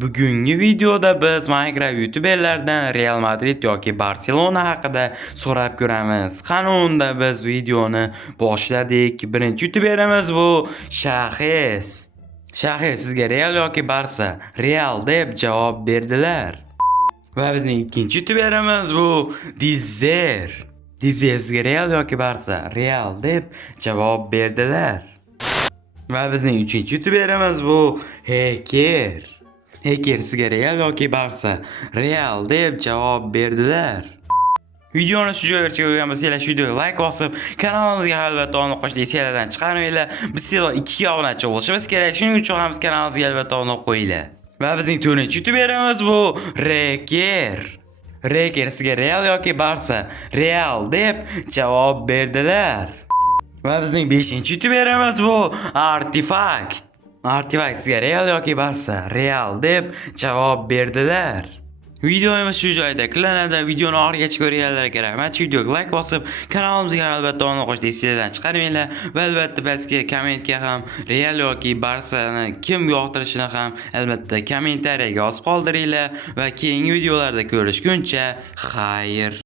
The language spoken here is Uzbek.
Bugungi videoda biz Minecraft youtuberlardan Real Madrid yoki Barcelona haqida so'rab ko'ramiz. Qani unda biz videoni boshladik. Birinchi youtuberimiz bu Shaxes. Shaxes, sizga Real yoki Barsa? Real deb javob berdilar. Va bizning ikkinchi youtuberimiz bu Dizer. Dizer, sizga Real yoki Barsa? Real deb javob berdilar. Va bizning uchinchi youtuberimiz bu Hacker. Hacker, sizga Real yoki Barsa? Real deb javob berdilar. Videoni shu joygacha ko'rgan bo'lsangiz, shu videoga like bosib, kanalimizga albatta obuna qo'shishni esingizdan chiqarmanglar. Biz sizga 2 obunachi bo'lishimiz kerak. Shuning uchun ham kanalimizga albatta obuna qo'yinglar. Va bizning 4-youtuberimiz bu Reker. Reker, sizga Real yoki Barsa? Real deb javob berdilar. Va bizning 5-youtuberimiz bu Artifact. Artifact, sizga Real yoki Barsa? Real deb javob berdilar. Videomiz shu joyda yakunlanadi. Videoni oxirigacha ko'rganlarga rahmat. Videoga like bosib, kanalimizga albatta obuna qo'shishni esingizdan chiqarmanglar. Va albatta bizga kommentga ham Real yoki Barsani kim yoqtirishini ham albatta kommentariyaga yozib qoldiringlar va keyingi videolarda ko'rishguncha xayr.